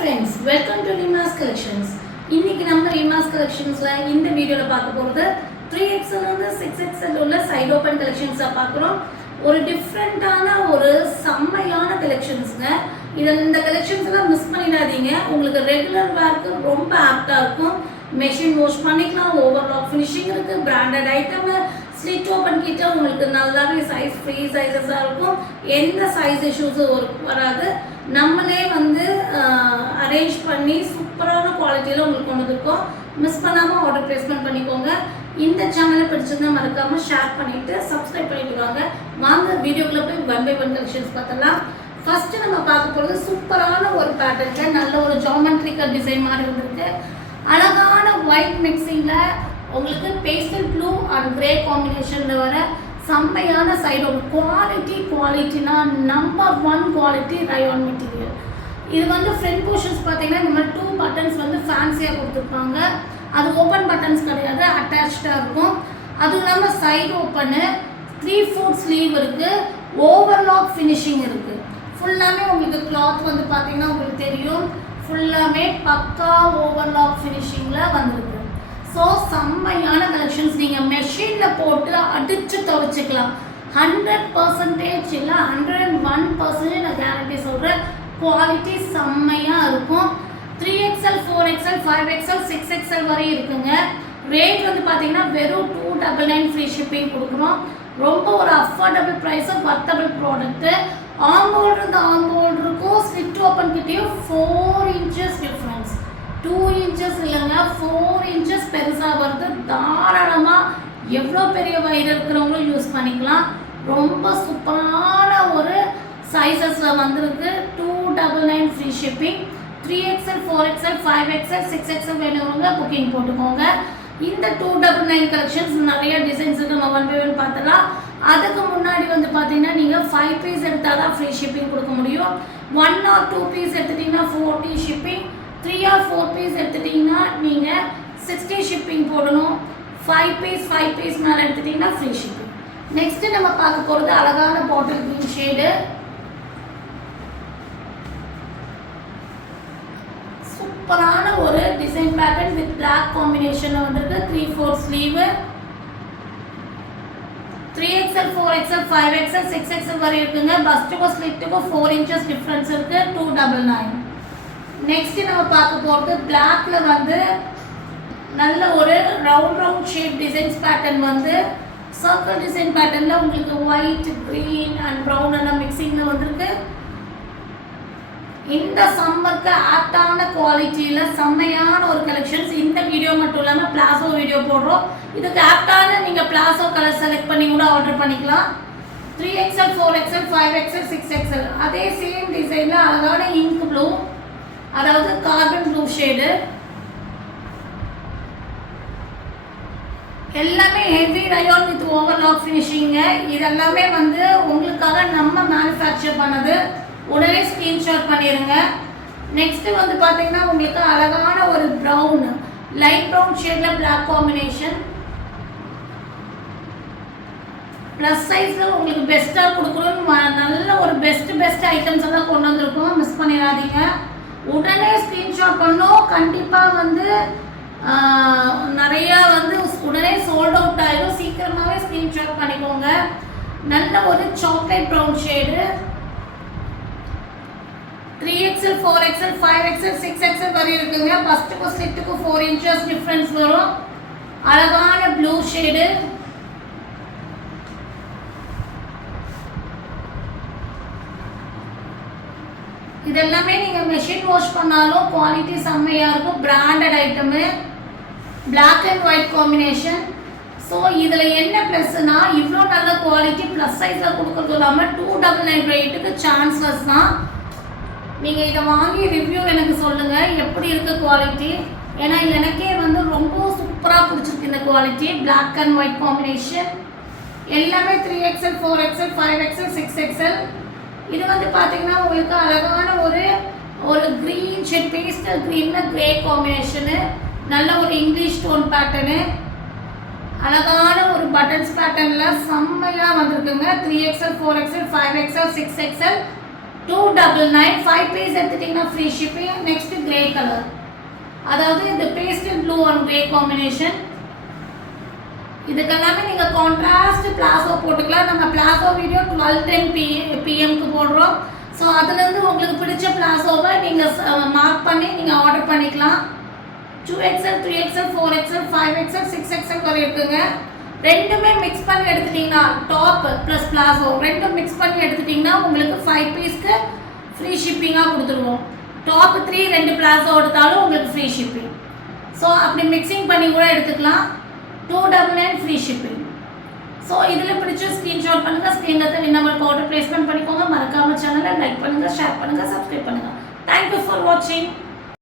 friends, welcome to Rima's Collections. இன்னைக்கு நம்ம Rima's Collectionsல இந்த வீடியோல பார்க்க போறது 3XL வந்து 6XL உள்ள சைடு ஓபன் கலெக்ஷன்ஸா பார்க்குறோம். ஒரு டிஃபரண்டான ஒரு செம்மையான கலெக்ஷன்ஸ்ங்க. இந்த கலெக்ஷன்ஸ் எல்லாம் மிஸ் பண்ணிடாதீங்க. உங்களுக்கு ரெகுலர் வேர்க்கு ரொம்ப ஆப்டா இருக்கும். மெஷின் வாஷ் பண்ணிக்கலாம், ஓவர்லாக் ஃபினிஷிங் இருக்கு, பிராண்டட் ஐட்டம், ஸ்லிட் ஓபன் கிட்ட உங்களுக்கு நல்லாவே சைஸ் ஃப்ரீ சைஸஸாக இருக்கும். எந்த சைஸ் இஷ்யூஸும் வராது. நம்மளே வந்து அரேஞ்ச் பண்ணி சூப்பரான குவாலிட்டியில் உங்களுக்கு கொண்டு வந்துருக்கோம். மிஸ் பண்ணாமல் ஆர்டர் ப்ளேஸ்மெண்ட் பண்ணிக்கோங்க. இந்த சேனலை பிடிச்சிருந்தா மறக்காமல் ஷேர் பண்ணிவிட்டு சப்ஸ்கிரைப் பண்ணிட்டு வாங்க வீடியோக்குள்ளே போய் 1 by 1 கலெக்ஷன்ஸ் பார்த்தலாம். ஃபஸ்ட்டு நம்ம பார்க்க போகிறது சூப்பரான ஒரு பேட்டர்னில் நல்ல ஒரு ஜாமெட்ரிக்கல் டிசைன் மாதிரி வந்திருக்கு. அழகான ஒயிட் மிக்சிங்கில் உங்களுக்கு பேஸ்டல் ப்ளூ அண்ட் கிரே காம்பினேஷனில் வர செம்மையான சைடு குவாலிட்டினா நம்பர் 1 குவாலிட்டி ரயான் மெட்டீரியல். இது வந்து ஃப்ரண்ட் போர்ஷன்ஸ் பார்த்தீங்கன்னா இந்த மாதிரி 2 பட்டன்ஸ் வந்து ஃபேன்சியாக கொடுத்துருப்பாங்க. அது ஓப்பன் பட்டன்ஸ் கிடையாது, அட்டாச்சாக இருக்கும். அதுவும் இல்லாமல் சைடு ஓப்பனு 3/4 ஸ்லீவ் இருக்குது, ஓவர்லாக் ஃபினிஷிங் இருக்குது. ஃபுல்லாமே உங்களுக்கு கிளாத் வந்து பார்த்தீங்கன்னா உங்களுக்கு தெரியும், ஃபுல்லாமே பக்கா ஓவர்லாக் ஃபினிஷிங்கில் வந்துருக்கு. ஸோ செம்மையான கலெக்ஷன்ஸ். நீங்கள் மெஷினில் போட்டு அடித்து துவைச்சிக்கலாம். 100% இல்லை 101% நான் கேரண்டி சொல்கிறேன். குவாலிட்டி செம்மையாக இருக்கும். 3XL 4XL 5XL 6XL வரையும் இருக்குங்க. ரேட் வந்து பார்த்தீங்கன்னா வெறும் 299 ஃப்ரீ ஷிப்பிங் கொடுக்குறோம். ரொம்ப ஒரு அஃபோர்டபுள் ப்ரைஸும் வர்த்தபிள் ப்ராடக்ட்டு. ஆம்போல்டு இருக்கும், ஸ்லிட் ஓப்பன் கிட்டேயும் 4 இன்ச்சஸ் டிஃப்ரென்ஸ். 2 இன்ச்சஸ் இல்லைங்க, 4 இன்ச்சஸ் பெருசாக வருது. தாராளமாக எவ்வளோ பெரிய வயிறு இருக்கிறவங்களும் யூஸ் பண்ணிக்கலாம். ரொம்ப சூப்பரான ஒரு சைஸஸில் வந்திருக்கு. 299 free shipping. 3XL 4XL 5XL 6XL வேணுங்க புக்கிங் போட்டுக்கோங்க. இந்த 299 கலெக்ஷன்ஸ் நிறைய டிசைன்ஸ் நம்ம 1 by 1 பார்த்தலாம். அதுக்கு முன்னாடி வந்து பார்த்தீங்கன்னா நீங்கள் 5 பீஸ் எடுத்தால் தான் ஃப்ரீ ஷிப்பிங் கொடுக்க முடியும். 1 or 2 பீஸ் எடுத்துட்டிங்கன்னா 40 ஷிப்பிங். 3 or 4 பீஸ் எடுத்துட்டிங்கன்னா நீங்கள் 60 ஷிப்பிங் போடணும். 5 பீஸ் மேலே எடுத்துட்டிங்கன்னா ஃப்ரீ ஷிப்பிங். நெக்ஸ்ட்டு நம்ம பார்க்க போகிறது அழகான பாட்டில் க்ரீன் ஷேடு. சூப்பரான ஒரு டிசைன் பேட்டர்ன் வித் பிளாக் காம்பினேஷனில் வந்திருக்கு. 3/4 sleeve. 3XL 4XL 5XL 6XL வரை இருக்குங்க. பஸ்ட்டுக்கும் ஸ்லிட்டுக்கும் 4 இன்ச்சஸ் டிஃப்ரென்ஸ் இருக்குது. 299. நெக்ஸ்ட் நம்ம பார்க்க போகிறது பிளாக்ல வந்து நல்ல ஒரு ரவுண்ட் ஷேப் டிசைன்ஸ் பேட்டர்ன் வந்து சர்க்கிள் டிசைன் பேட்டர்னில் உங்களுக்கு ஒயிட், க்ரீன் அண்ட் ப்ரௌன் எல்லாம் மிக்சிங்கில் வந்திருக்கு. இந்த சம்மருக்கு ஆப்டான குவாலிட்டியில் செம்மையான ஒரு கலெக்ஷன்ஸ். இந்த வீடியோ மட்டும் இல்லாமல் பிளாசோ வீடியோ போடுறோம். இதுக்கு ஆப்டான நீங்கள் பிளாசோ கலர் செலக்ட் பண்ணி கூட ஆர்டர் பண்ணிக்கலாம். 3XL 4XL 5XL 6XL அதே சேம் டிசைனில் அழகான இங்க் ப்ளூ, அதாவது கார்பன் ப்ளூ ஷேடு. எல்லாமே ஹெவி ரயான் வித் ஓவர்லாக் ஃபினிஷிங்க. இதெல்லாமே வந்து உங்களுக்காக நம்ம மேனுஃபேக்சர் பண்ணது. உடனே ஸ்க்ரீன்ஷாட் பண்ணிடுங்க. நெக்ஸ்ட்டு வந்து பார்த்தீங்கன்னா உங்களுக்கு அழகான ஒரு ப்ரௌன், லைட் ப்ரௌன் ஷேடில் பிளாக் காம்பினேஷன். ப்ளஸ் சைஸில் உங்களுக்கு பெஸ்ட்டாக கொடுக்குறோம். நல்ல ஒரு பெஸ்ட் ஐட்டம்ஸ் எல்லாம் கொண்டு வந்திருக்கோம். மிஸ் பண்ணிடாதீங்க. உடனே ஸ்க்ரீன்ஷாட் பண்ணோம். கண்டிப்பாக வந்து நிறையா வந்து உடனே சோல்ட் அவுட் ஆகிடும். சீக்கிரமாகவே ஸ்க்ரீன்ஷாட் பண்ணிக்கோங்க. நல்ல ஒரு chocolate brown shade. 3XL 4XL 5XL 6XL வரை இருக்குங்க. ஃபஸ்ட்டுக்கும் ஸ்லிட்டுக்கும் 4 இன்ச்சஸ் டிஃப்ரென்ஸ் வரும். அழகான ப்ளூ ஷேடு. இதெல்லாமே நீங்கள் மெஷின் வாஷ் பண்ணாலும் குவாலிட்டி செம்மையாக இருக்கும். Branded item, black and white combination. So இதில் என்ன ப்ளஸ்னா இவ்வளோ நல்ல குவாலிட்டி ப்ளஸ் சைஸில் கொடுக்குறது இல்லாமல் 299 ரேட்டுக்கு சான்ஸ்லெஸ் தான். நீங்கள் இதை வாங்கி ரிவ்யூ எனக்கு சொல்லுங்கள் எப்படி இருக்குது குவாலிட்டி. ஏன்னா எனக்கே வந்து ரொம்ப சூப்பராக பிடிச்சிருக்கு இந்த quality. Black and white combination. எல்லாமே 3XL 4XL 5XL 6XL. இது வந்து பார்த்தீங்கன்னா உங்களுக்கு அழகான ஒரு க்ரீன் ஷேட், பேஸ்டல் க்ரீனில் கிரே காம்பினேஷனு. நல்ல ஒரு இங்கிலீஷ் டோன் பேட்டர்னு. அழகான ஒரு பட்டன்ஸ் பேட்டர்னில் செம்மையாக வந்திருக்குங்க. 3XL 4XL 5XL 6XL 299 5 piece எடுத்துட்டீங்கன்னா free shipping. Next grey colour, அதாவது இந்த pastel blue and grey combination. இதுக்கெல்லாமே நீங்கள் கான்ட்ராஸ்ட் பிளாசோ போட்டுக்கலாம். நம்ம பிளாசோ வீடியோ 12:10 PM போடுறோம். ஸோ அதுலேருந்து உங்களுக்கு பிடிச்ச பிளாசோவை நீங்கள் மார்க் பண்ணி நீங்கள் ஆர்டர் பண்ணிக்கலாம். 2XL 3XL 4XL 5XL 6XL வரை இருக்குங்க. ரெண்டுமே மிக்ஸ் பண்ணி எடுத்துட்டிங்கன்னா டாப் ப்ளஸ் பிளாசோ ரெண்டும் மிக்ஸ் பண்ணி எடுத்துட்டிங்கன்னா உங்களுக்கு 5 பீஸ்க்கு ஃப்ரீ ஷிப்பிங்காக கொடுத்துருவோம். டாப் 3 2 பிளாசோ எடுத்தாலும் உங்களுக்கு ஃப்ரீ ஷிப்பிங். ஸோ அப்படி மிக்சிங் பண்ணி கூட எடுத்துக்கலாம். 299 ஃப்ரீ ஷிப்பிங். ஸோ இதில் பிடிச்ச ஸ்க்ரீன்ஷாட் பண்ணுங்கள். ஸ்க்ரீனில் நம்பருக்கு ஆர்டர் பிளேஸ்மெண்ட் பண்ணிக்கோங்க. மறக்காமல் சேனலை லைக் பண்ணுங்கள், ஷேர் பண்ணுங்கள், சப்ஸ்கிரைப் பண்ணுங்கள். தேங்க்யூ ஃபார் வாட்சிங்.